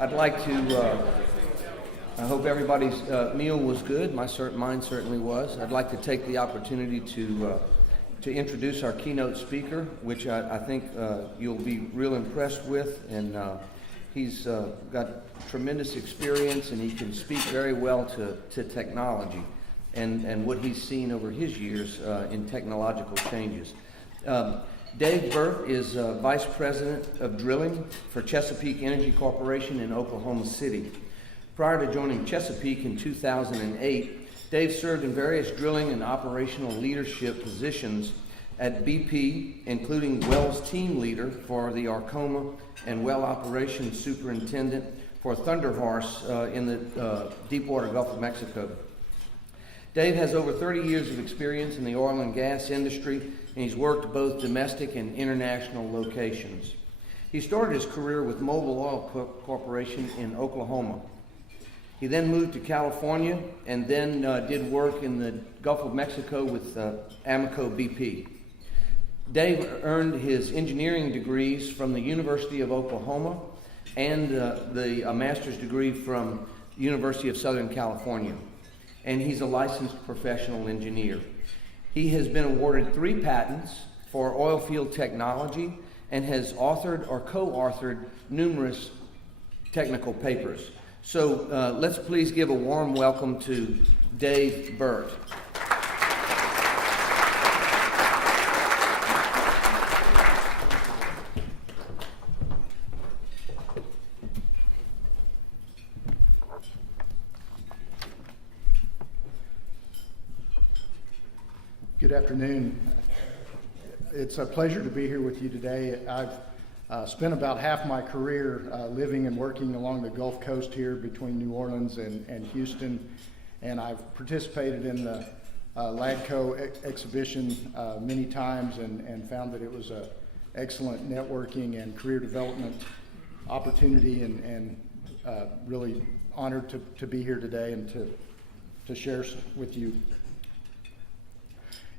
I'd like to, I hope everybody's meal was good. Mine certainly was. I'd like to take the opportunity to introduce our keynote speaker, which I think you'll be real impressed with. And he's got tremendous experience, and he can speak very well to technology and what he's seen over his years in technological changes. Dave Burt is Vice President of Drilling for Chesapeake Energy Corporation in Oklahoma City. Prior to joining Chesapeake in 2008, Dave served in various drilling and operational leadership positions at BP, including Wells Team Leader for the Arkoma and Well Operations Superintendent for Thunder Horse in the Deepwater Gulf of Mexico. Dave has over 30 years of experience in the oil and gas industry, and he's worked both domestic and international locations. He started his career with Mobil Oil Corporation in Oklahoma. He then moved to California and then did work in the Gulf of Mexico with Amoco BP. Dave earned his engineering degrees from the University of Oklahoma and a master's degree from University of Southern California. And he's a licensed professional engineer. He has been awarded 3 patents for oil field technology and has authored or co-authored numerous technical papers. So let's please give a warm welcome to Dave Burt. Good afternoon. It's a pleasure to be here with you today. I've spent about half my career living and working along the Gulf Coast here between New Orleans and Houston, and I've participated in the LAGCO exhibition many times and found that it was an excellent networking and career development opportunity, and really honored to be here today and to share with you.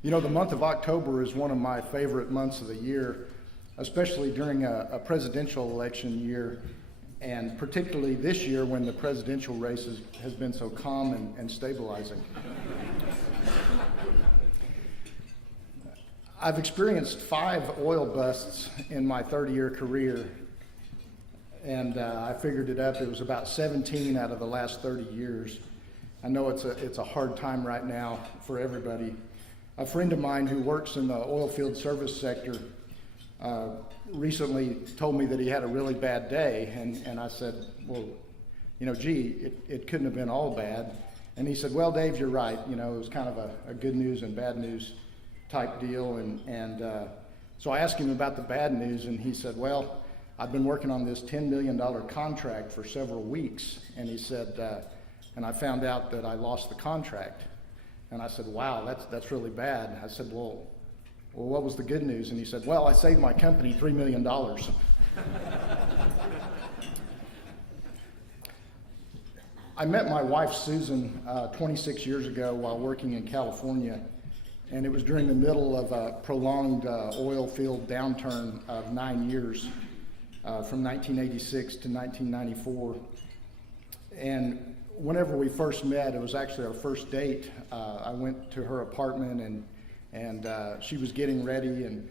You know, the month of October is one of my favorite months of the year, especially during a presidential election year, and particularly this year when the presidential race has been so calm and stabilizing. I've experienced 5 oil busts in my 30-year career, and I figured it up. It was about 17 out of the last 30 years. I know it's a hard time right now for everybody. A friend of mine who works in the oil field service sector recently told me that he had a really bad day, and I said, well, you know, gee, it couldn't have been all bad. And he said, well, Dave, you're right. You know, it was kind of a good news and bad news type deal. And so I asked him about the bad news, and he said, well, I've been working on this $10 million contract for several weeks. And he said, and I found out that I lost the contract. And I said, wow, that's really bad. I said, well, what was the good news? And he said, well, I saved my company $3 million. I met my wife, Susan, 26 years ago while working in California. And it was during the middle of a prolonged oil field downturn of 9 years, from 1986 to 1994. And whenever we first met, it was actually our first date. I went to her apartment, and she was getting ready, and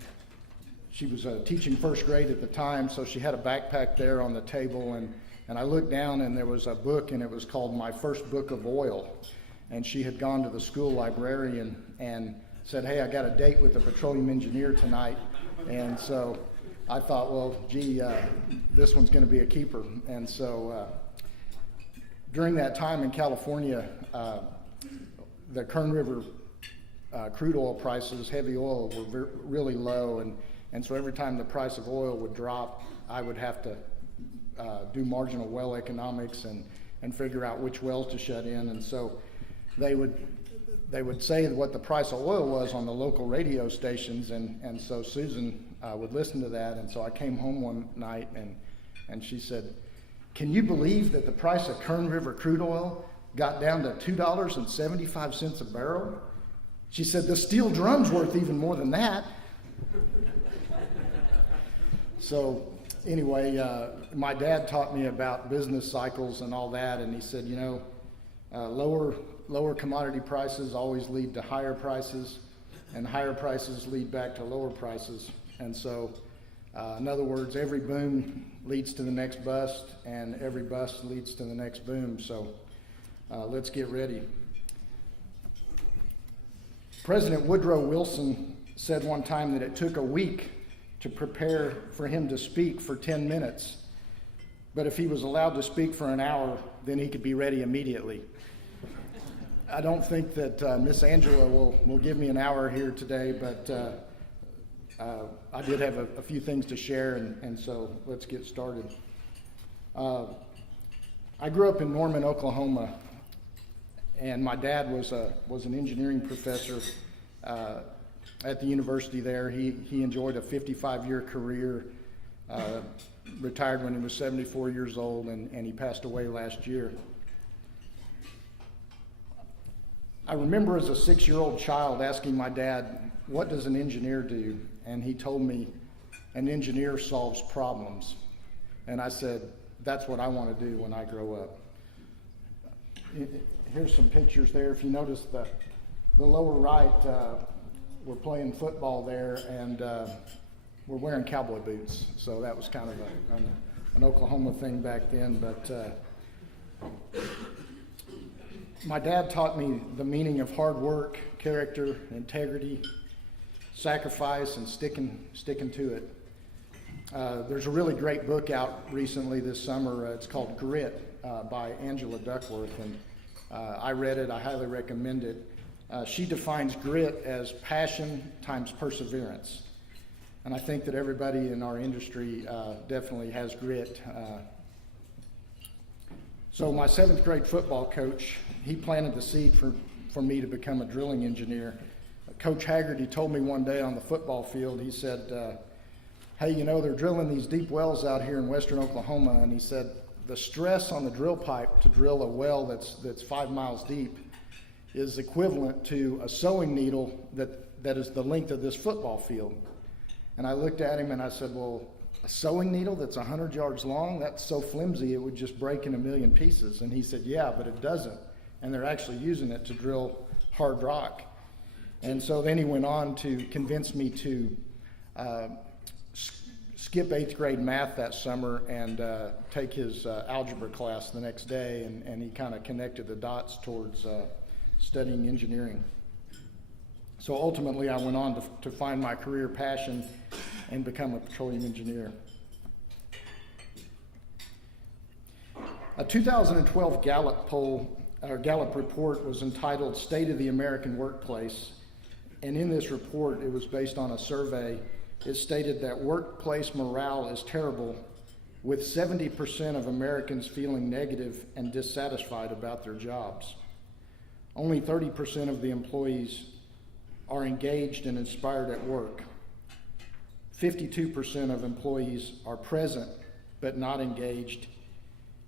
she was teaching first grade at the time, so she had a backpack there on the table, and I looked down, and there was a book, and it was called My First Book of Oil. And she had gone to the school librarian and said, hey, I got a date with the petroleum engineer tonight. And so I thought, well, gee, this one's going to be a keeper. And so during that time in California, the Kern River crude oil prices, heavy oil, were really low, and so every time the price of oil would drop, I would have to do marginal well economics and figure out which wells to shut in. And so they would say what the price of oil was on the local radio stations, and so Susan would listen to that. And so I came home one night, and she said, can you believe that the price of Kern River crude oil got down to $2.75 a barrel? She said, the steel drum's worth even more than that. So Anyway, my dad taught me about business cycles and all that, and he said, you know, lower commodity prices always lead to higher prices, and higher prices lead back to lower prices. And so, in other words, every boom leads to the next bust, and every bust leads to the next boom. So let's get ready. President Woodrow Wilson said one time that it took a week to prepare for him to speak for 10 minutes. But if he was allowed to speak for an hour, then he could be ready immediately. I don't think that Miss Angela will give me an hour here today, but I did have a few things to share, and so let's get started. I grew up in Norman, Oklahoma, and my dad was an engineering professor at the university there. He enjoyed a 55-year career, retired when he was 74 years old, and he passed away last year. I remember as a 6-year-old child asking my dad, what does an engineer do? And he told me, an engineer solves problems. And I said, that's what I want to do when I grow up. Here's some pictures there. If you notice the lower right, we're playing football there, and we're wearing cowboy boots. So that was kind of an Oklahoma thing back then. But my dad taught me the meaning of hard work, character, integrity, sacrifice, and sticking to it. There's a really great book out recently this summer. It's called Grit by Angela Duckworth, and I read it. I highly recommend it. She defines grit as passion times perseverance. And I think that everybody in our industry definitely has grit. So my 7th grade football coach, he planted the seed for me to become a drilling engineer. Coach Haggerty told me one day on the football field, he said, hey, you know, they're drilling these deep wells out here in western Oklahoma, and he said, the stress on the drill pipe to drill a well that's 5 miles deep is equivalent to a sewing needle that is the length of this football field. And I looked at him and I said, well, a sewing needle that's 100 yards long, that's so flimsy it would just break in a million pieces. And he said, yeah, but it doesn't. And they're actually using it to drill hard rock. And so then he went on to convince me to skip 8th grade math that summer and take his algebra class the next day, and he kind of connected the dots towards studying engineering. So ultimately I went on to find my career passion and become a petroleum engineer. A 2012 Gallup report was entitled State of the American Workplace, and in this report, it was based on a survey. It stated that workplace morale is terrible, with 70% of Americans feeling negative and dissatisfied about their jobs. Only 30% of the employees are engaged and inspired at work. 52% of employees are present but not engaged,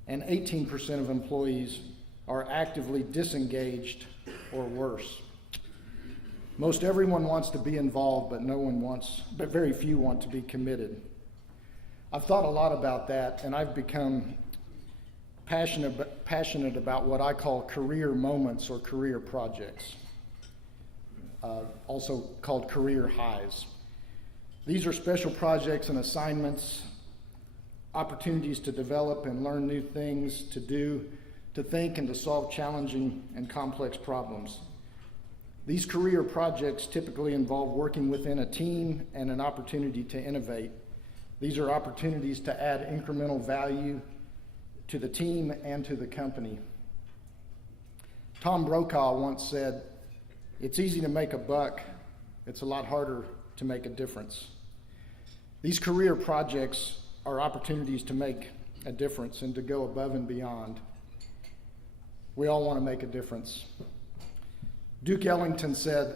and 18% of employees are actively disengaged or worse. Most everyone wants to be involved, but very few want to be committed. I've thought a lot about that, and I've become passionate about what I call career moments or career projects, also called career highs. These are special projects and assignments, opportunities to develop and learn new things, to do, to think, and to solve challenging and complex problems. These career projects typically involve working within a team and an opportunity to innovate. These are opportunities to add incremental value to the team and to the company. Tom Brokaw once said, "It's easy to make a buck, it's a lot harder to make a difference." These career projects are opportunities to make a difference and to go above and beyond. We all want to make a difference. Duke Ellington said,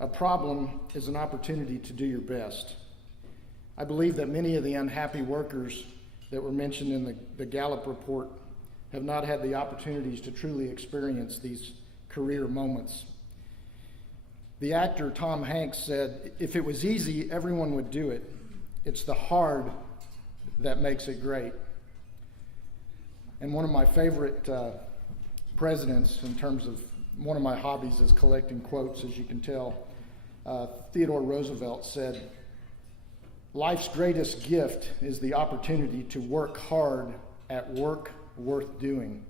"A problem is an opportunity to do your best." I believe that many of the unhappy workers that were mentioned in the Gallup report have not had the opportunities to truly experience these career moments. The actor Tom Hanks said, "If it was easy, everyone would do it. It's the hard that makes it great. And one of my favorite presidents, in terms of one of my hobbies is collecting quotes, as you can tell, Theodore Roosevelt said, "Life's greatest gift is the opportunity to work hard at work worth doing."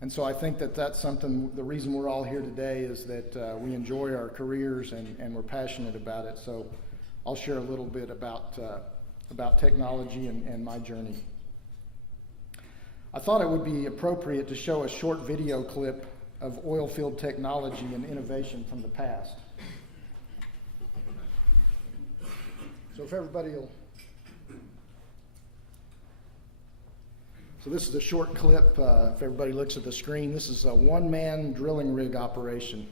And so I think that that's something, the reason we're all here today is that we enjoy our careers and we're passionate about it. So I'll share a little bit about technology and my journey. I thought it would be appropriate to show a short video clip of oil field technology and innovation from the past. So if everybody will... So this is a short clip. If everybody looks at the screen, this is a one-man drilling rig operation.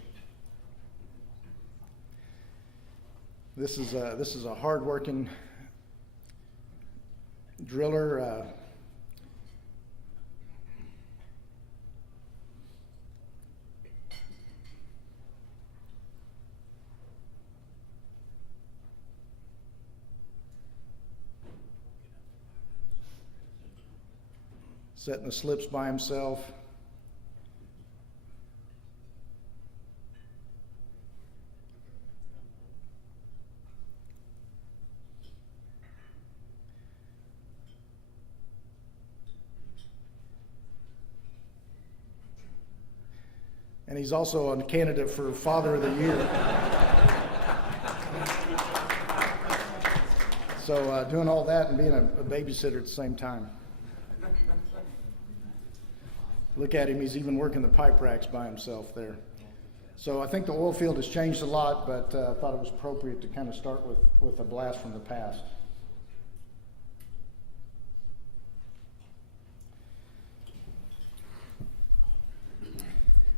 This is a hard-working driller. Setting the slips by himself. And he's also a candidate for Father of the Year. So doing all that and being a babysitter at the same time. Look at him, he's even working the pipe racks by himself there. So I think the oil field has changed a lot, but I thought it was appropriate to kind of start with a blast from the past.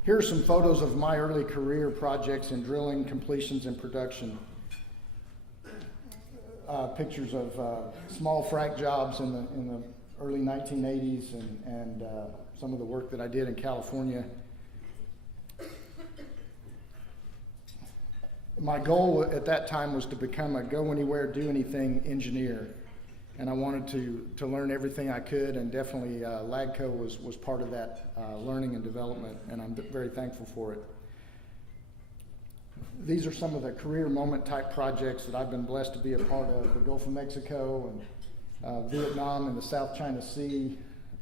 Here are some photos of my early career projects in drilling, completions, and production. Pictures of small frac jobs in the early 1980s and some of the work that I did in California. My goal at that time was to become a go-anywhere, do-anything engineer. And I wanted to learn everything I could, and definitely LAGCO was part of that learning and development, and I'm very thankful for it. These are some of the career moment type projects that I've been blessed to be a part of: the Gulf of Mexico, and Vietnam and the South China Sea,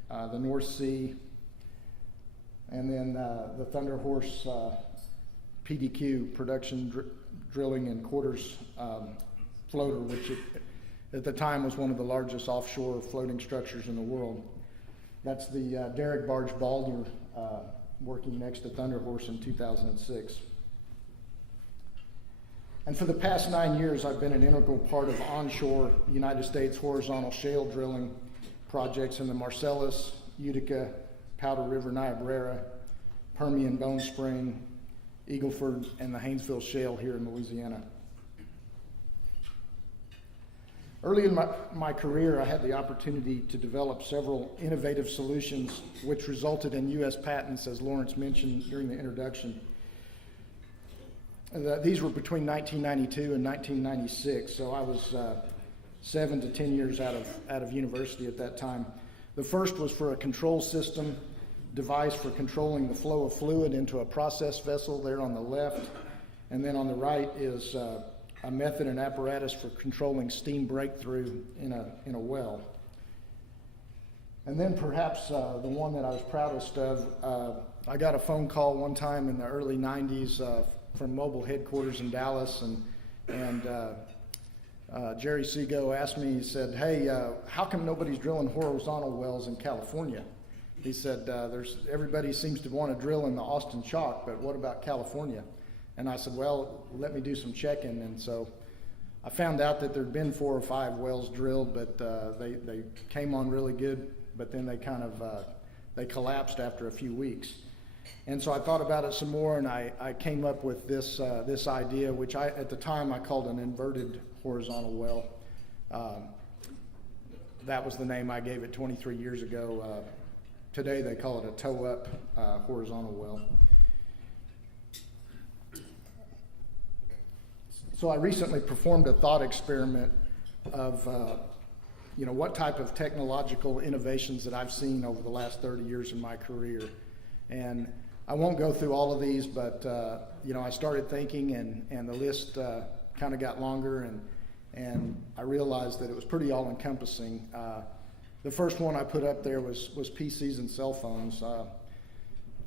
the North Sea, and then the Thunder Horse PDQ, production drilling and quarters floater, which at the time was one of the largest offshore floating structures in the world. That's the derrick barge Balder working next to Thunder Horse in 2006. And for the past 9 years, I've been an integral part of onshore United States horizontal shale drilling projects in the Marcellus, Utica, Powder River, Niobrara, Permian, Bone Spring, Eagle Ford, and the Haynesville Shale here in Louisiana. Early in my career, I had the opportunity to develop several innovative solutions which resulted in U.S. patents, as Lawrence mentioned during the introduction. These were between 1992 and 1996, so I was 7 to 10 years out of university at that time. The first was for a control system device for controlling the flow of fluid into a process vessel there on the left, and then on the right is a method and apparatus for controlling steam breakthrough in a well. And then perhaps the one that I was proudest of, I got a phone call one time in the early 90s from mobile headquarters in Dallas, and Jerry Seago asked me, he said, "Hey, how come nobody's drilling horizontal wells in California?" He said, everybody seems to want to drill in the Austin Chalk, but what about California? And I said, well, let me do some checking. And so I found out that there'd been 4 or 5 wells drilled, but they came on really good, but then they kind of they collapsed after a few weeks. And so I thought about it some more, and I came up with this idea, which at the time I called an inverted horizontal well. That was the name I gave it 23 years ago. Today they call it a toe-up horizontal well. So I recently performed a thought experiment of what type of technological innovations that I've seen over the last 30 years in my career. And I won't go through all of these, but I started thinking, and the list kind of got longer, and I realized that it was pretty all-encompassing. The first one I put up there was PCs and cell phones.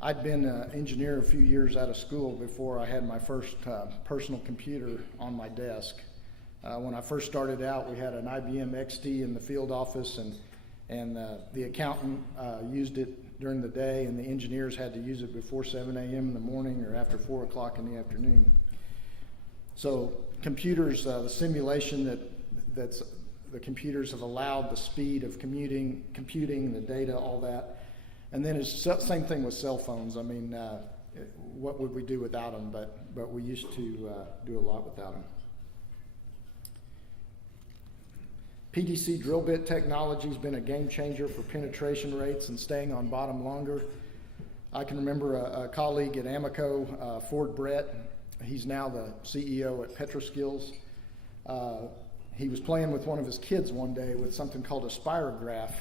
I'd been an engineer a few years out of school before I had my first personal computer on my desk. When I first started out, we had an IBM XT in the field office, and the accountant used it during the day, and the engineers had to use it before 7 a.m. in the morning or after 4 o'clock in the afternoon. So computers, the simulation that's the computers have allowed the speed of computing, the data, all that. And then it's same thing with cell phones. I mean, what would we do without them? But we used to do a lot without them. PDC drill bit technology has been a game changer for penetration rates and staying on bottom longer. I can remember a colleague at Amoco, Ford Brett. He's now the CEO at Petroskills. He was playing with one of his kids one day with something called a spirograph,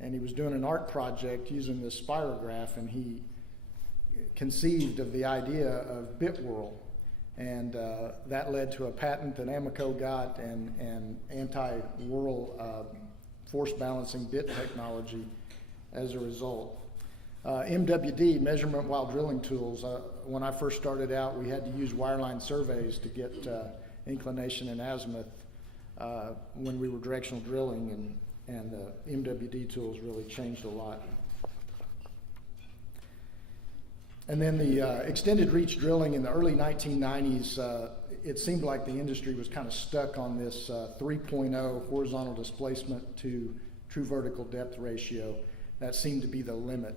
and he was doing an art project using this spirograph, and he conceived of the idea of bit whirl. And that led to a patent that Amoco got, and anti-whirl force balancing bit technology as a result. MWD, measurement while drilling tools. When I first started out, we had to use wireline surveys to get inclination and azimuth when we were directional drilling, and the MWD tools really changed a lot. And then the extended reach drilling in the early 1990s, it seemed like the industry was kind of stuck on this 3.0 horizontal displacement to true vertical depth ratio. That seemed to be the limit.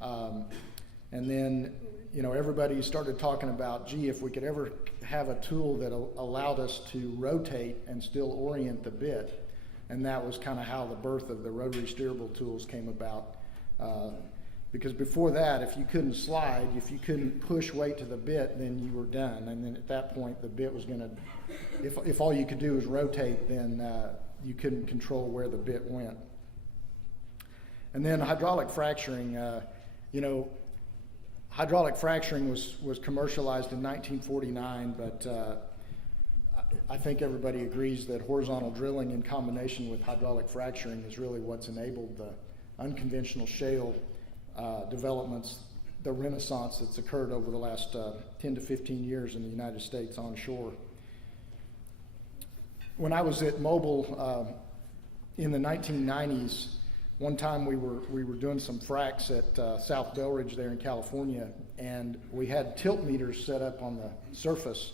And then, everybody started talking about, gee, if we could ever have a tool that allowed us to rotate and still orient the bit. And that was kind of how the birth of the rotary steerable tools came about. Because before that, if you couldn't slide, if you couldn't push weight to the bit, then you were done. And then at that point, the bit was going to, if all you could do was rotate, then you couldn't control where the bit went. And then hydraulic fracturing, hydraulic fracturing was commercialized in 1949, but I think everybody agrees that horizontal drilling in combination with hydraulic fracturing is really what's enabled the unconventional shale developments, the renaissance that's occurred over the last 10 to 15 years in the United States onshore. When I was at Mobil in the 1990s, one time we were doing some fracs at South Belridge there in California, and we had tilt meters set up on the surface.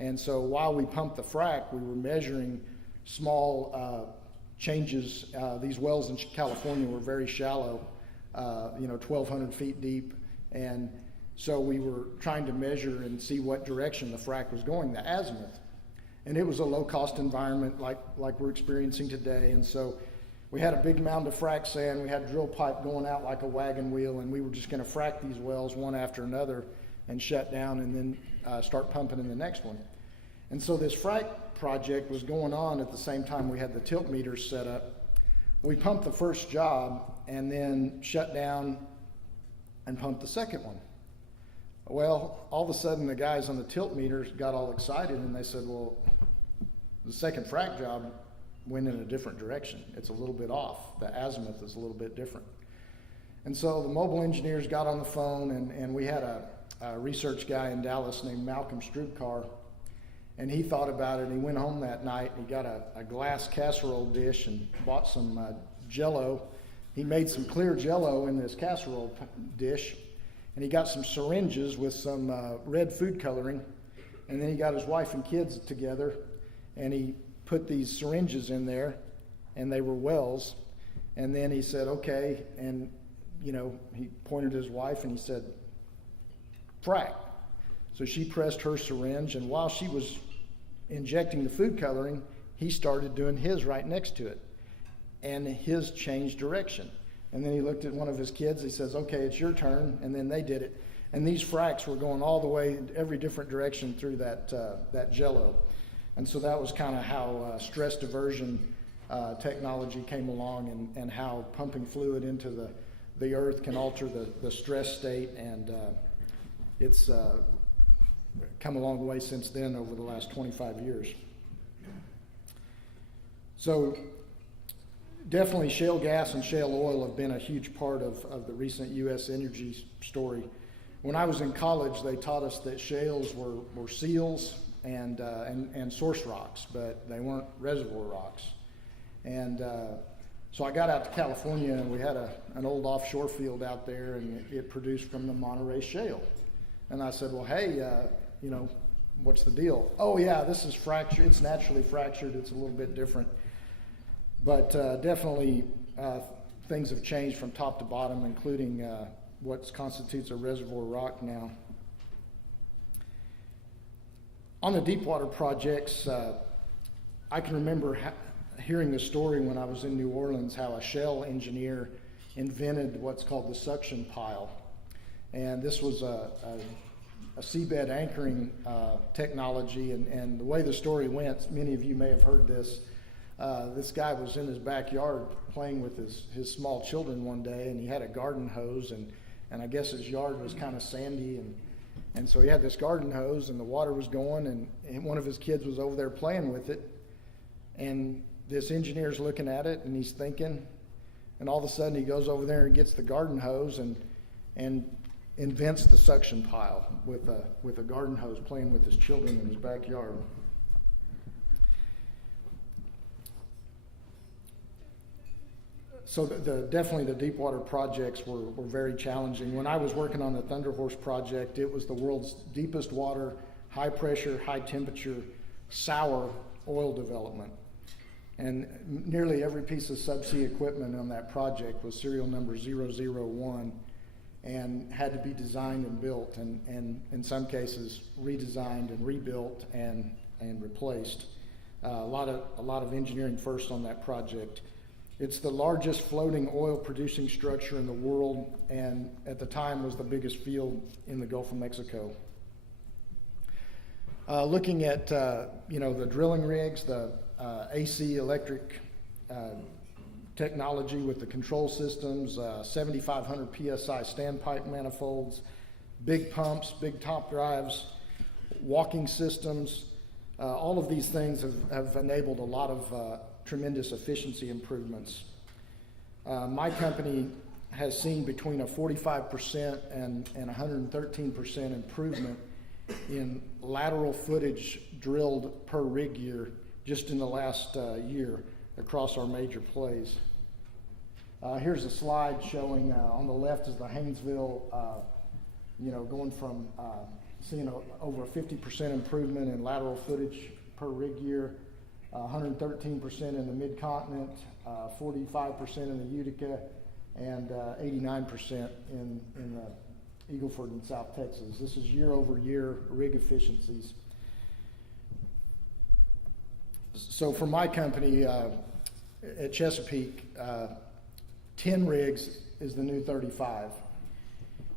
And so while we pumped the frac, we were measuring small changes. These wells in California were very shallow, 1,200 feet deep. And so we were trying to measure and see what direction the frac was going, the azimuth. And it was a low-cost environment like we're experiencing today. And so we had a big mound of frac sand. We had drill pipe going out like a wagon wheel, and we were just going to frac these wells one after another and shut down and then start pumping in the next one. And so this frac project was going on at the same time we had the tilt meters set up. We pumped the first job and then shut down and pumped the second one. Well, all of a sudden the guys on the tilt meters got all excited, and they said, well, the second frac job went in a different direction. It's a little bit off. The azimuth is a little bit different. And so the Mobil engineers got on the phone, and we had a research guy in Dallas named Malcolm Strubkar, and he thought about it, and he went home that night, and he got a glass casserole dish and bought some Jell-O. He made some clear Jell-O in this casserole dish, and he got some syringes with some red food coloring, and then he got his wife and kids together, and he put these syringes in there, and they were wells, and then he said, okay, and he pointed to his wife and he said, frack. So she pressed her syringe, and while she was injecting the food coloring, he started doing his right next to it, and his changed direction. And then he looked at one of his kids, he says, okay, it's your turn, and then they did it. And these fracks were going all the way in every different direction through that Jell-O. And so that was kind of how stress diversion technology came along, and how pumping fluid into the earth can alter the stress state, and it's come a long way since then over the last 25 years. So definitely shale gas and shale oil have been a huge part of the recent U.S. energy story. When I was in college, they taught us that shales were seals and source rocks, but they weren't reservoir rocks. And so I got out to California, and we had an old offshore field out there, and it produced from the Monterey Shale. And I said, well, hey, what's the deal? Oh, yeah, this is fractured. It's naturally fractured. It's a little bit different. But definitely things have changed from top to bottom, including what constitutes a reservoir rock now. On the deepwater projects, I can remember hearing the story when I was in New Orleans, how a shell engineer invented what's called the suction pile. And this was a seabed anchoring technology, and the way the story went, many of you may have heard this, this guy was in his backyard playing with his small children one day, and he had a garden hose, and I guess his yard was kind of sandy, and so he had this garden hose, and the water was going, and one of his kids was over there playing with it, and this engineer's looking at it, and he's thinking, and all of a sudden he goes over there and gets the garden hose and invents the suction pile with a garden hose, playing with his children in his backyard. So definitely the deepwater projects were very challenging. When I was working on the Thunder Horse project, it was the world's deepest water, high pressure, high temperature, sour oil development. And nearly every piece of subsea equipment on that project was serial number 001 and had to be designed and built, and in some cases redesigned and rebuilt and replaced. A lot of engineering firsts on that project. It's the largest floating oil producing structure in the world, and at the time was the biggest field in the Gulf of Mexico. Looking at the drilling rigs, the AC electric technology with the control systems, 7,500 PSI standpipe manifolds, big pumps, big top drives, walking systems. All of these things have enabled a lot of tremendous efficiency improvements. My company has seen between a 45% and 113% improvement in lateral footage drilled per rig year just in the last year across our major plays. Here's a slide showing on the left is the Haynesville, going from seeing over a 50% improvement in lateral footage per rig year, 113% in the Mid-Continent, 45% in the Utica, and 89% in the Eagle Ford and South Texas. This is year over year rig efficiencies. So for my company at Chesapeake, 10 rigs is the new 35.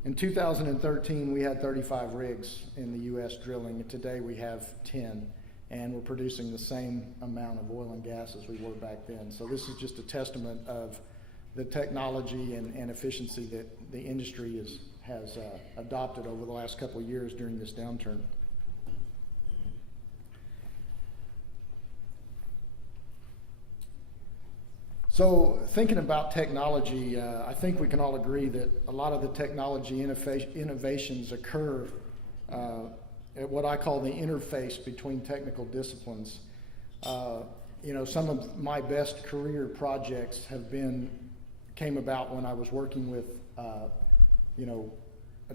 In 2013, we had 35 rigs in the U.S. drilling, and today we have 10, and we're producing the same amount of oil and gas as we were back then. So this is just a testament of the technology and efficiency that the industry has adopted over the last couple of years during this downturn. So thinking about technology, I think we can all agree that a lot of the technology innovations occur at what I call the interface between technical disciplines. Some of my best career projects came about when I was working with, a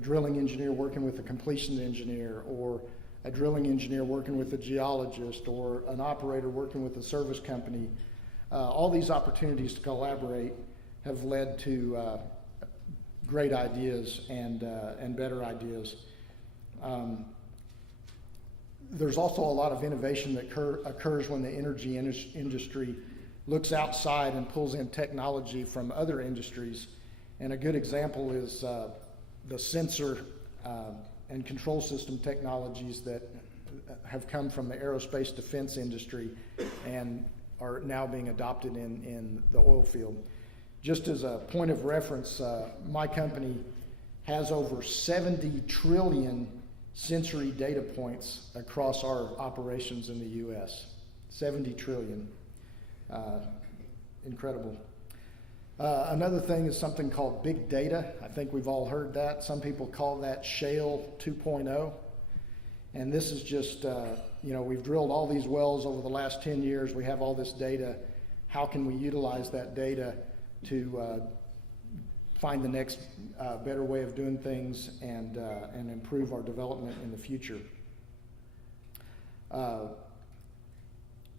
drilling engineer working with a completions engineer, or a drilling engineer working with a geologist, or an operator working with a service company. All these opportunities to collaborate have led to great ideas and better ideas. There's also a lot of innovation that occurs when the energy industry looks outside and pulls in technology from other industries. And a good example is the sensor and control system technologies that have come from the aerospace defense industry and are now being adopted in the oil field. Just as a point of reference, my company has over 70 trillion sensory data points across our operations in the U.S. 70 trillion. Incredible. Another thing is something called big data. I think we've all heard that. Some people call that Shale 2.0. And this is just, we've drilled all these wells over the last 10 years. We have all this data. How can we utilize that data to find the next better way of doing things and improve our development in the future?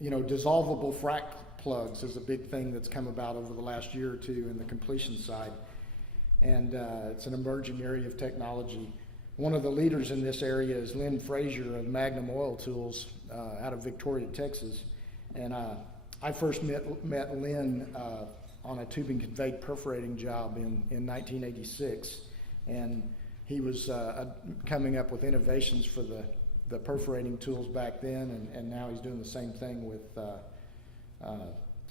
Dissolvable frac plugs is a big thing that's come about over the last year or two in the completion side. And it's an emerging area of technology. One of the leaders in this area is Lynn Frazier of Magnum Oil Tools out of Victoria, Texas. And I first met Lynn on a tubing conveyed perforating job in 1986. And he was coming up with innovations for the perforating tools back then, and now he's doing the same thing with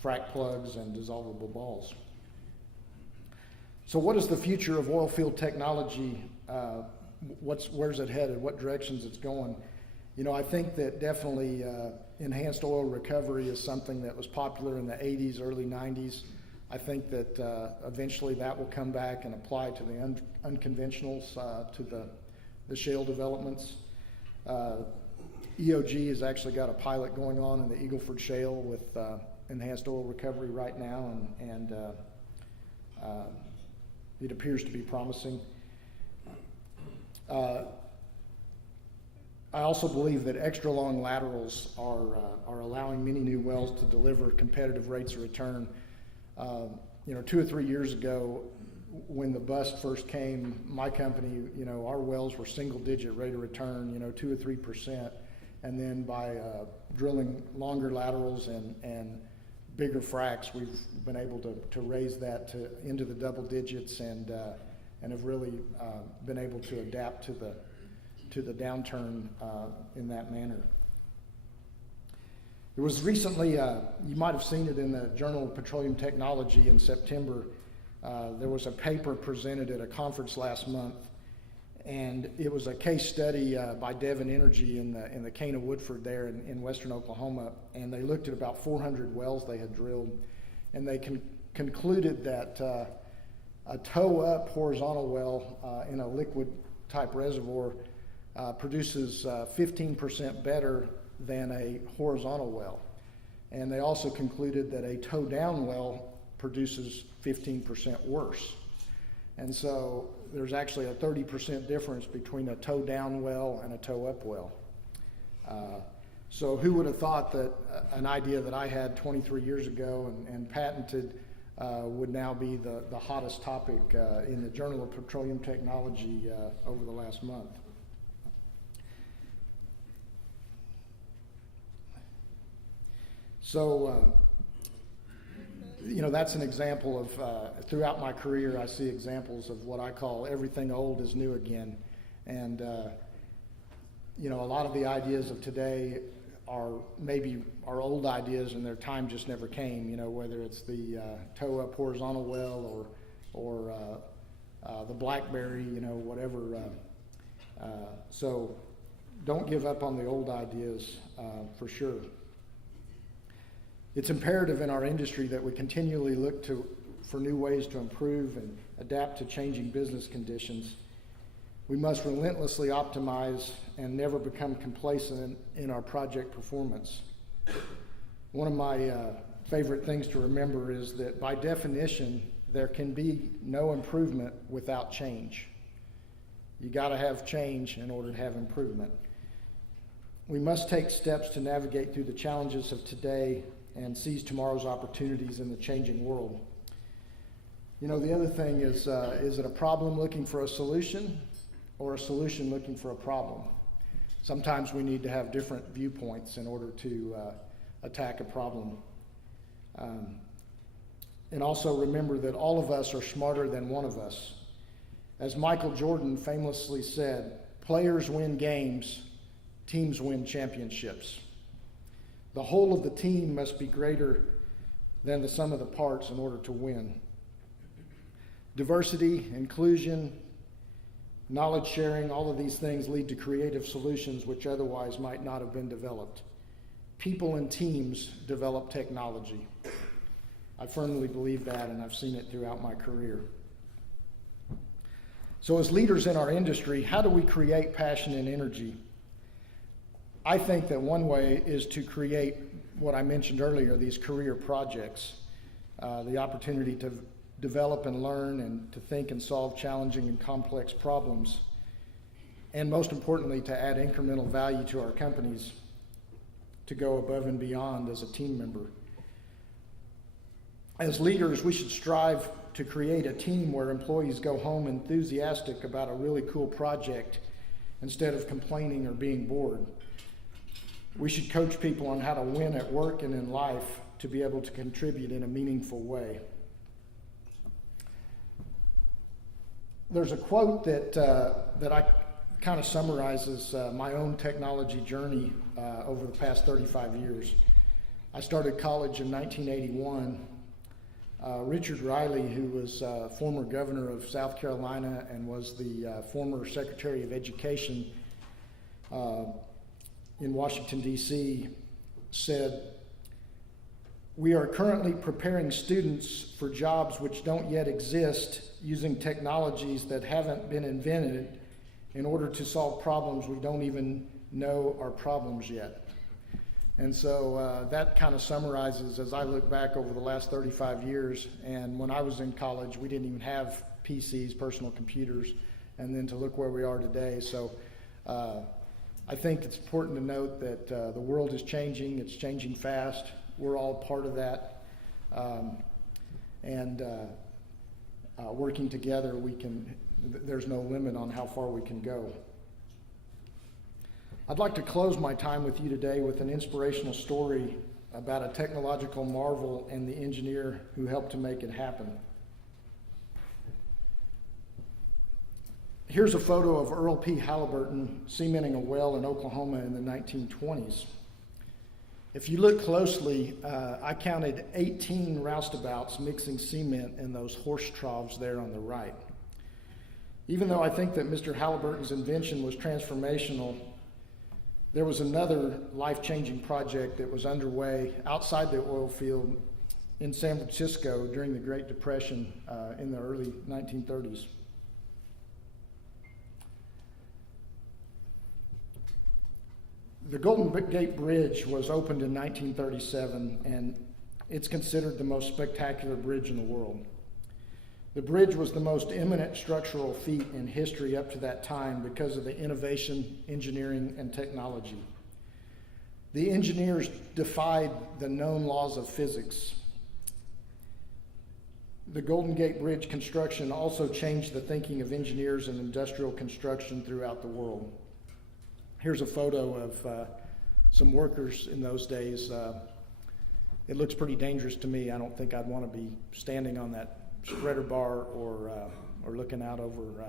frac plugs and dissolvable balls. So what is the future of oil field technology? Where's it headed? What directions it's going? I think that definitely enhanced oil recovery is something that was popular in the 80s, early 90s. I think that eventually that will come back and apply to the unconventionals, to the shale developments. EOG has actually got a pilot going on in the Eagle Ford Shale with enhanced oil recovery right now, and it appears to be promising. I also believe that extra long laterals are allowing many new wells to deliver competitive rates of return. 2 or 3 years ago, when the bust first came, my company, our wells were single-digit rate of return, 2 or 3%, and then by drilling longer laterals and bigger fracs, we've been able to raise that into the double digits and have really been able to adapt to the downturn in that manner. There was recently, you might have seen it in the Journal of Petroleum Technology in September. There was a paper presented at a conference last month, and it was a case study by Devon Energy in the Cana Woodford there in western Oklahoma, and they looked at about 400 wells they had drilled, and they concluded that a toe-up horizontal well in a liquid-type reservoir produces 15% better than a horizontal well. And they also concluded that a toe-down well produces 15% worse. And so there's actually a 30% difference between a toe-down well and a toe-up well. So who would have thought that an idea that I had 23 years ago and patented would now be the hottest topic in the Journal of Petroleum Technology over the last month. So, that's an example of, throughout my career, I see examples of what I call everything old is new again. And, a lot of the ideas of today are maybe our old ideas and their time just never came, whether it's the toe-up horizontal well or the BlackBerry, whatever. So don't give up on the old ideas for sure. It's imperative in our industry that we continually look for new ways to improve and adapt to changing business conditions. We must relentlessly optimize and never become complacent in our project performance. One of my favorite things to remember is that by definition, there can be no improvement without change. You got to have change in order to have improvement. We must take steps to navigate through the challenges of today and seize tomorrow's opportunities in the changing world. The other thing is it a problem looking for a solution or a solution looking for a problem? Sometimes we need to have different viewpoints in order to attack a problem. And also remember that all of us are smarter than one of us. As Michael Jordan famously said, players win games, teams win championships. The whole of the team must be greater than the sum of the parts in order to win. Diversity, inclusion, knowledge sharing, all of these things lead to creative solutions which otherwise might not have been developed. People and teams develop technology. I firmly believe that, and I've seen it throughout my career. So as leaders in our industry, how do we create passion and energy? I think that one way is to create what I mentioned earlier, these career projects, the opportunity to develop and learn and to think and solve challenging and complex problems, and most importantly, to add incremental value to our companies, to go above and beyond as a team member. As leaders, we should strive to create a team where employees go home enthusiastic about a really cool project instead of complaining or being bored. We should coach people on how to win at work and in life to be able to contribute in a meaningful way. There's a quote that I kind of summarizes my own technology journey over the past 35 years. I started college in 1981. Richard Riley, who was former governor of South Carolina and was the former Secretary of Education in Washington, D.C., said, "We are currently preparing students for jobs which don't yet exist using technologies that haven't been invented in order to solve problems we don't even know are problems yet." And so that kind of summarizes as I look back over the last 35 years. And when I was in college, we didn't even have PCs, personal computers, and then to look where we are today. So I think it's important to note that the world is changing. It's changing fast. We're all part of that. Working together, there's no limit on how far we can go. I'd like to close my time with you today with an inspirational story about a technological marvel and the engineer who helped to make it happen. Here's a photo of Earl P. Halliburton cementing a well in Oklahoma in the 1920s. If you look closely, I counted 18 roustabouts mixing cement in those horse troughs there on the right. Even though I think that Mr. Halliburton's invention was transformational, there was another life-changing project that was underway outside the oil field in San Francisco during the Great Depression in the early 1930s. The Golden Gate Bridge was opened in 1937, and it's considered the most spectacular bridge in the world. The bridge was the most eminent structural feat in history up to that time because of the innovation, engineering, and technology. The engineers defied the known laws of physics. The Golden Gate Bridge construction also changed the thinking of engineers and industrial construction throughout the world. Here's a photo of some workers in those days. It looks pretty dangerous to me. I don't think I'd want to be standing on that spreader bar or looking out over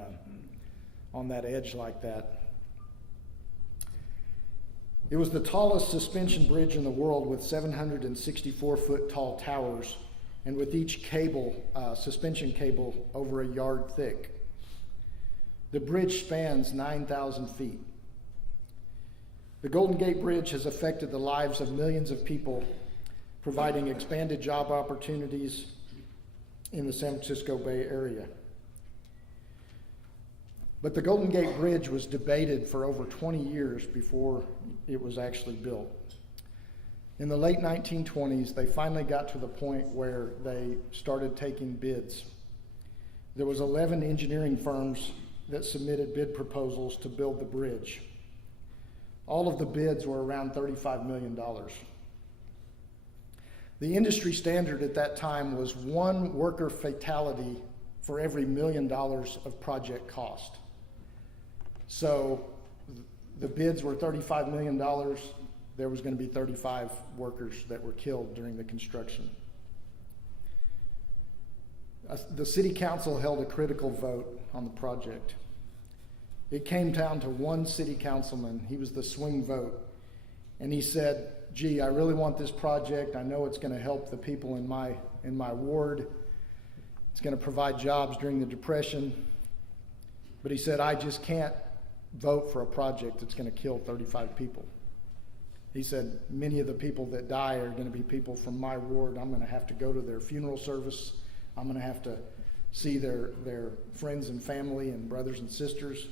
on that edge like that. It was the tallest suspension bridge in the world with 764-foot tall towers, and with each cable, suspension cable, over a yard thick. The bridge spans 9,000 feet. The Golden Gate Bridge has affected the lives of millions of people, providing expanded job opportunities in the San Francisco Bay Area. But the Golden Gate Bridge was debated for over 20 years before it was actually built. In the late 1920s, they finally got to the point where they started taking bids. There was 11 engineering firms that submitted bid proposals to build the bridge. All of the bids were around $35 million. The industry standard at that time was one worker fatality for every $1 million of project cost. So the bids were $35 million. There was going to be 35 workers that were killed during the construction. The city council held a critical vote on the project. It came down to one city councilman. He was the swing vote. And he said, gee, I really want this project. I know it's going to help the people in my ward. It's going to provide jobs during the Depression. But he said, I just can't vote for a project that's going to kill 35 people. He said, many of the people that die are going to be people from my ward. I'm going to have to go to their funeral service. I'm going to have to see their friends and family and brothers and sisters.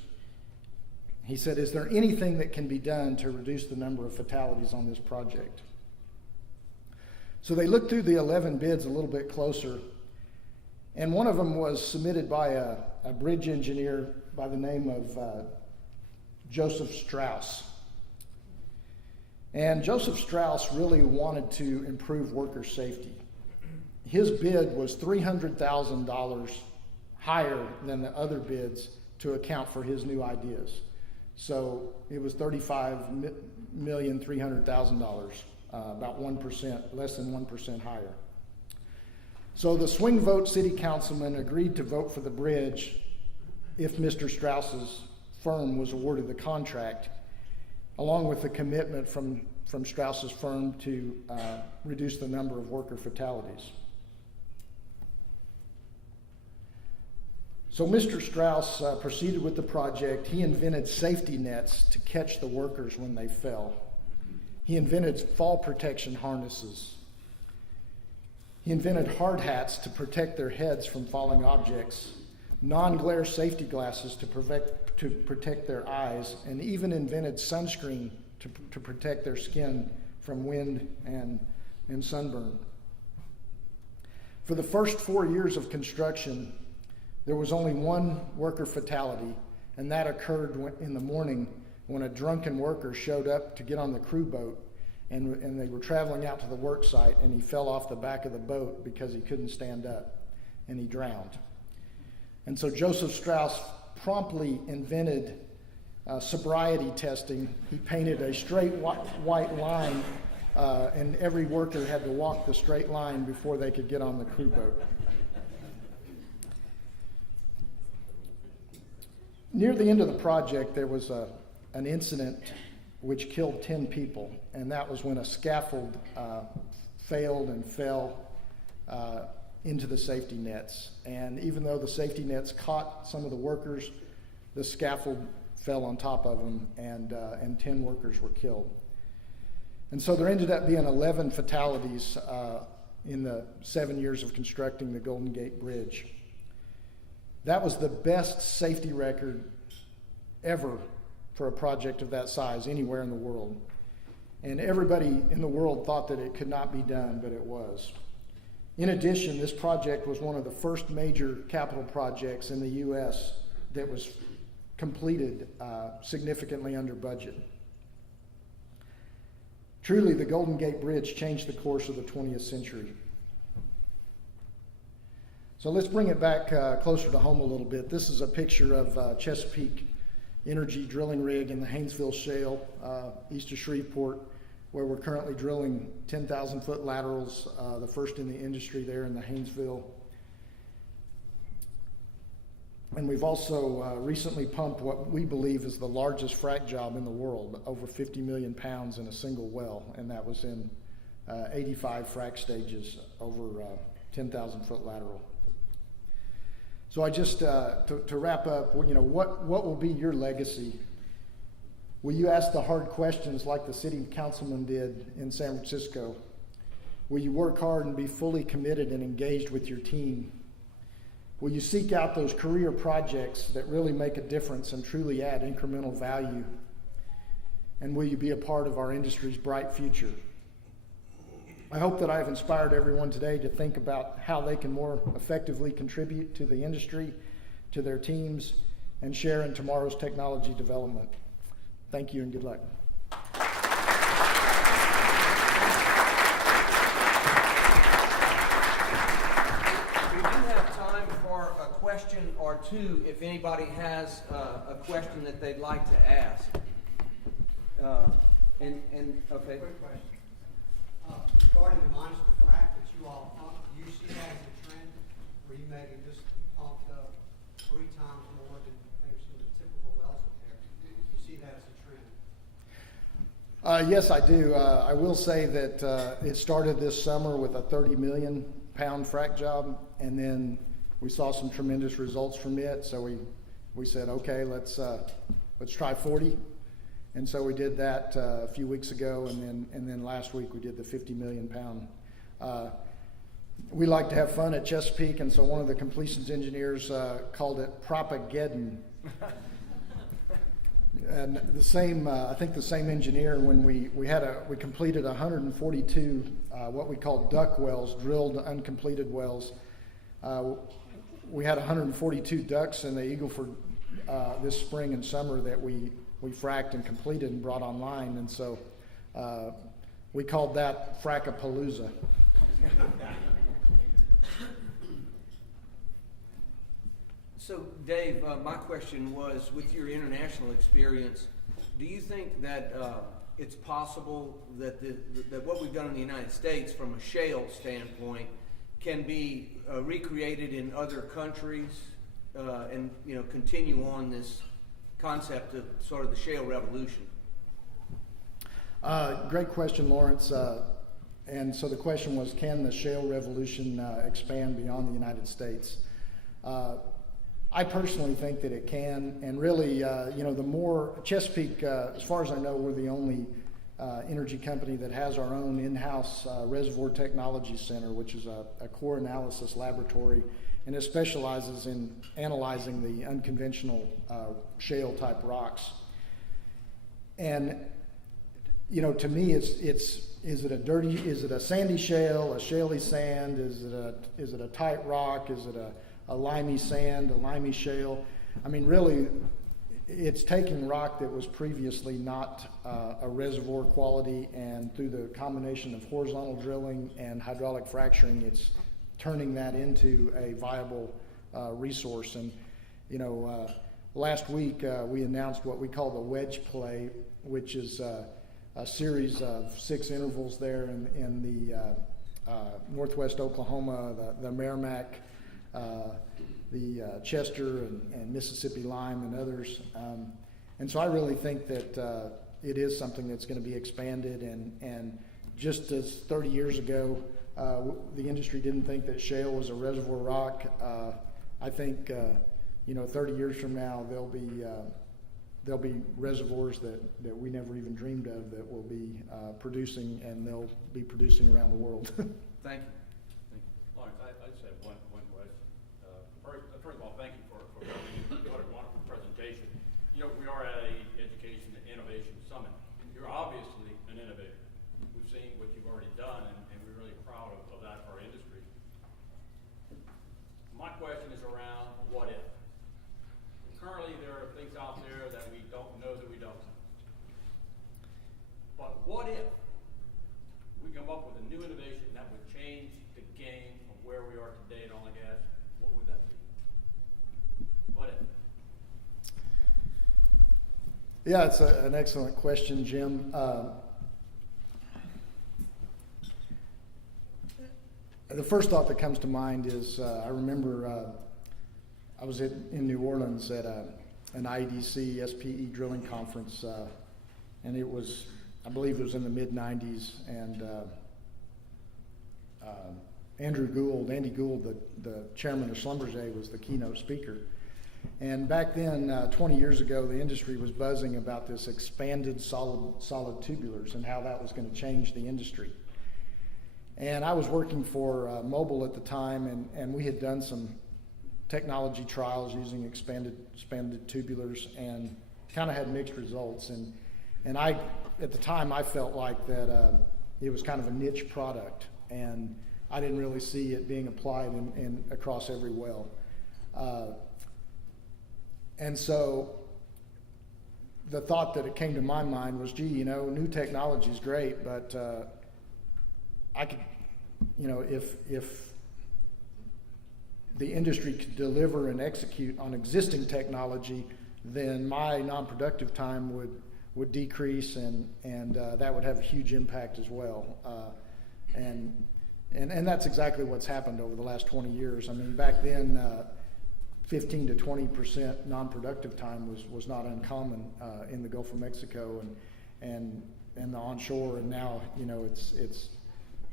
He said, is there anything that can be done to reduce the number of fatalities on this project? So they looked through the 11 bids a little bit closer, and one of them was submitted by a bridge engineer by the name of Joseph Strauss. And Joseph Strauss really wanted to improve worker safety. His bid was $300,000 higher than the other bids to account for his new ideas. So it was $35,300,000, about 1%, less than 1% higher. So the swing vote city councilman agreed to vote for the bridge if Mr. Strauss's firm was awarded the contract, along with the commitment from Strauss's firm to reduce the number of worker fatalities. So Mr. Strauss proceeded with the project. He invented safety nets to catch the workers when they fell. He invented fall protection harnesses. He invented hard hats to protect their heads from falling objects, non-glare safety glasses to protect their eyes, and even invented sunscreen to protect their skin from wind and sunburn. For the first 4 years of construction, there was only one worker fatality, and that occurred in the morning when a drunken worker showed up to get on the crew boat, and they were traveling out to the work site, and he fell off the back of the boat because he couldn't stand up, and he drowned. And so Joseph Strauss promptly invented sobriety testing. He painted a straight white line, and every worker had to walk the straight line before they could get on the crew boat. Near the end of the project, there was an incident which killed 10 people, and that was when a scaffold failed and fell into the safety nets. And even though the safety nets caught some of the workers, the scaffold fell on top of them, and 10 workers were killed. And so there ended up being 11 fatalities in the 7 years of constructing the Golden Gate Bridge. That was the best safety record ever for a project of that size anywhere in the world. And everybody in the world thought that it could not be done, but it was. In addition, this project was one of the first major capital projects in the U.S. that was completed significantly under budget. Truly, the Golden Gate Bridge changed the course of the 20th century. So let's bring it back closer to home a little bit. This is a picture of Chesapeake Energy drilling rig in the Haynesville Shale, east of Shreveport, where we're currently drilling 10,000-foot laterals, the first in the industry there in the Haynesville. And we've also recently pumped what we believe is the largest frac job in the world, over 50 million pounds in a single well, and that was in 85 frac stages over 10,000-foot lateral. So I just, to wrap up, what will be your legacy? Will you ask the hard questions like the city councilman did in San Francisco? Will you work hard and be fully committed and engaged with your team? Will you seek out those career projects that really make a difference and truly add incremental value? And will you be a part of our industry's bright future? I hope that I've inspired everyone today to think about how they can more effectively contribute to the industry, to their teams, and share in tomorrow's technology development. Thank you and good luck. We do have time for a question or two if anybody has a question that they'd like to ask. Okay. Quick question. Regarding the monster frac that you all pump, do you see that as a trend where you maybe just pumped 3 times more than maybe some of the typical wells up there? Do you see that as a trend? Yes, I do. I will say that it started this summer with a 30 million pound frac job, and then we saw some tremendous results from it. So we said, okay, let's try 40, and so we did that a few weeks ago, and then last week we did the 50 million pound. We like to have fun at Chesapeake, and so one of the completions engineers called it Propageddon. And the same, I think the same engineer, when we completed 142 what we call duck wells, drilled uncompleted wells. We had 142 ducks in the Eagle Ford this spring and summer that we fracked and completed and brought online, and so we called that Frackapalooza. So, Dave, my question was, with your international experience, do you think that it's possible that that what we've done in the United States from a shale standpoint can be recreated in other countries and continue on this concept of sort of the shale revolution? Great question, Lawrence. And so the question was, can the shale revolution expand beyond the United States? I personally think that it can, and really, the more Chesapeake, as far as I know, we're the only energy company that has our own in-house reservoir technology center, which is a core analysis laboratory, and it specializes in analyzing the unconventional shale type rocks. And to me, is it a sandy shale, a shaly sand? Is it a tight rock? Is it a limey sand, a limey shale? I mean, really, it's taking rock that was previously not a reservoir quality, and through the combination of horizontal drilling and hydraulic fracturing, it's turning that into a viable resource. And last week we announced what we call the wedge play, which is a series of 6 intervals there in the northwest Oklahoma, the Meramec, the Chester and Mississippi Lime and others. And so I really think that it is something that's going to be expanded, and just as 30 years ago the industry didn't think that shale was a reservoir rock, I think 30 years from now there'll be reservoirs that we never even dreamed of that will be producing, and they'll be producing around the world. Thank you. Lawrence, I just have one question. First of all, thank you for what a wonderful presentation. We are at a Education and Innovation Summit. You're obviously an innovator. We've seen what you've already done, and we're really proud of that for our industry. My question is around what if. Currently, there are things out there that we don't know that we don't know. But what if we come up with a new innovation that would change the game from where we are today in oil and gas? What would that be? What if? Yeah, it's an excellent question, Jim. The first thought that comes to mind is I remember I was in New Orleans at an IEDC SPE drilling conference, and it was, I believe it was in the mid-90s, and Andy Gould, the chairman of Schlumberger, was the keynote speaker. And back then, 20 years ago, the industry was buzzing about this expanded solid tubulars and how that was going to change the industry. And I was working for Mobil at the time, and we had done some technology trials using expanded tubulars and kind of had mixed results. And I, at the time, I felt like that it was kind of a niche product, and I didn't really see it being applied in across every well. And so the thought that it came to my mind was, gee, new technology is great, but I could, if the industry could deliver and execute on existing technology, then my non-productive time would decrease, and that would have a huge impact as well. And that's exactly what's happened over the last 20 years. I mean, back then, 15 to 20% non-productive time was not uncommon in the Gulf of Mexico, and and the onshore, and now, you know, it's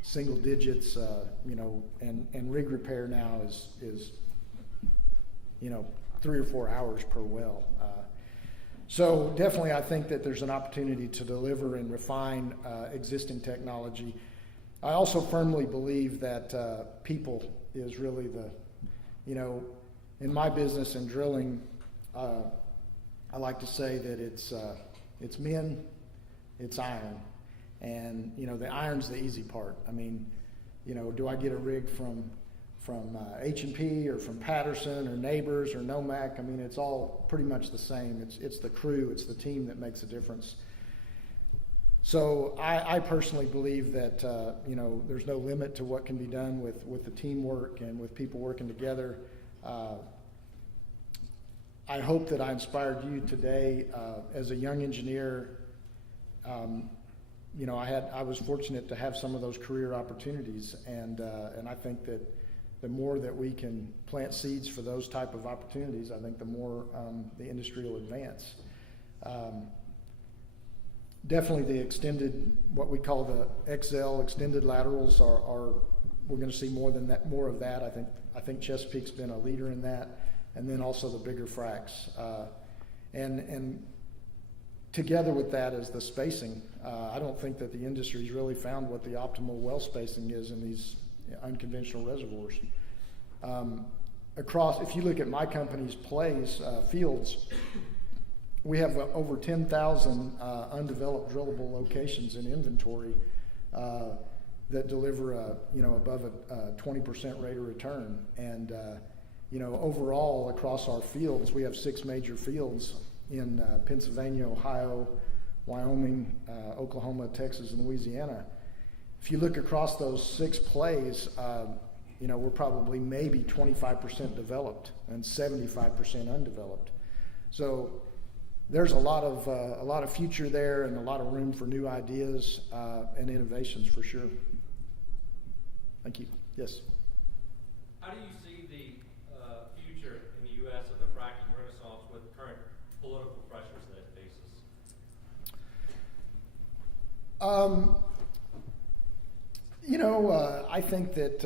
single digits, you know, and rig repair now is you know, 3 or 4 hours per well. So definitely I think that there's an opportunity to deliver and refine existing technology. I also firmly believe that people is really the, you know, in my business in drilling, I like to say that it's men, it's iron. And, you know, the iron's the easy part. I mean, you know, do I get a rig from H&P or from Patterson or Neighbors or Nomac? I mean, it's all pretty much the same. It's the crew, it's the team that makes a difference. So I personally believe that, you know, there's no limit to what can be done with the teamwork and with people working together. I hope that I inspired you today as a young engineer. You know, I was fortunate to have some of those career opportunities, and I think that the more that we can plant seeds for those type of opportunities, I think the more the industry will advance. Definitely the extended, what we call the XL extended laterals are we're going to see more of that. I think Chesapeake's been a leader in that, and then also the bigger fracs, and together with that is the spacing. I don't think that the industry's really found what the optimal well spacing is in these unconventional reservoirs. If you look at my company's plays, fields, we have over 10,000 undeveloped drillable locations in inventory that deliver you know, above a 20% rate of return. And you know, overall across our fields, we have 6 major fields in Pennsylvania, Ohio, Wyoming, Oklahoma, Texas, and Louisiana. If you look across those 6 plays, you know, we're probably maybe 25% developed and 75% undeveloped. So there's a lot of future there and a lot of room for new ideas and innovations for sure. Thank you. Yes. How do you see the future in the U.S. of the fracking renaissance with current political pressures that it faces? You know, I think that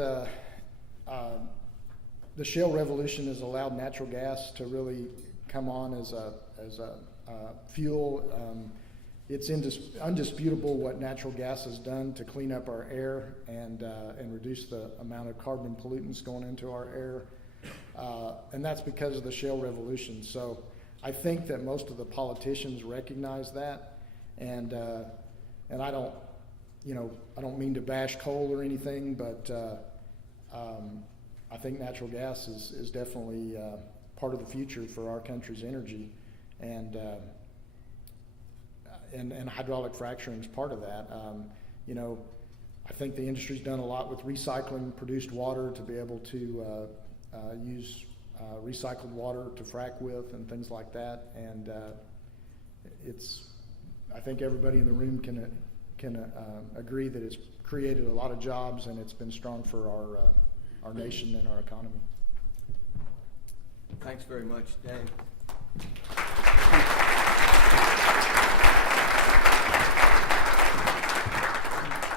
the shale revolution has allowed natural gas to really come on as a fuel. It's undisputable what natural gas has done to clean up our air and reduce the amount of carbon pollutants going into our air, and that's because of the shale revolution. So I think that most of the politicians recognize that, and I don't, you know, I don't mean to bash coal or anything, but I think natural gas is definitely part of the future for our country's energy, and hydraulic fracturing is part of that. You know, I think the industry's done a lot with recycling produced water to be able to use recycled water to frack with and things like that. And I think everybody in the room can agree that it's created a lot of jobs and it's been strong for our nation and our economy. Thanks very much, Dave.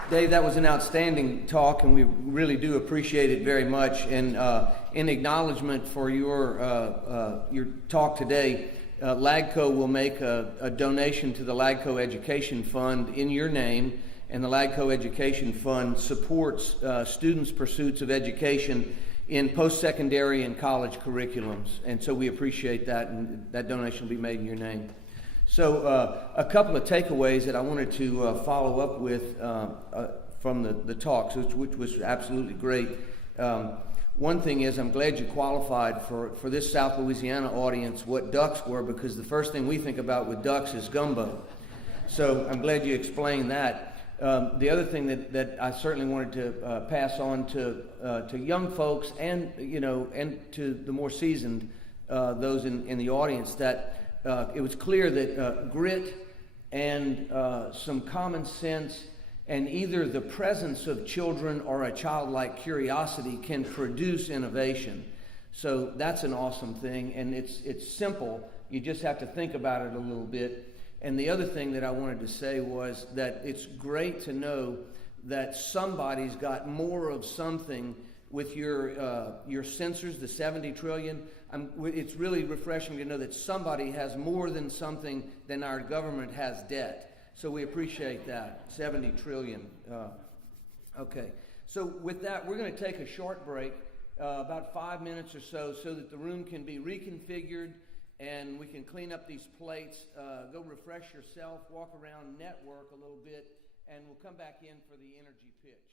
Dave, that was an outstanding talk, and we really do appreciate it very much. And in acknowledgement for your talk today, LAGCO will make a donation to the LAGCO Education Fund in your name, and the LAGCO Education Fund supports students' pursuits of education in post-secondary and college curriculums. And so we appreciate that, and that donation will be made in your name. So a couple of takeaways that I wanted to follow up with from the talks, which was absolutely great. One thing is, I'm glad you qualified for this South Louisiana audience what ducks were, because the first thing we think about with ducks is gumbo. So I'm glad you explained that. The other thing that I certainly wanted to pass on to young folks and to the more seasoned those in the audience, that it was clear that grit and some common sense and either the presence of children or a childlike curiosity can produce innovation. So that's an awesome thing, and it's simple. You just have to think about it a little bit. And the other thing that I wanted to say was that it's great to know that somebody's got more of something with your sensors, the 70 trillion. It's really refreshing to know that somebody has more than something than our government has debt. So we appreciate that, 70 trillion. Okay, so with that, we're going to take a short break, about 5 minutes or so that the room can be reconfigured and we can clean up these plates, go refresh yourself, walk around, network a little bit, and we'll come back in for the energy pitch.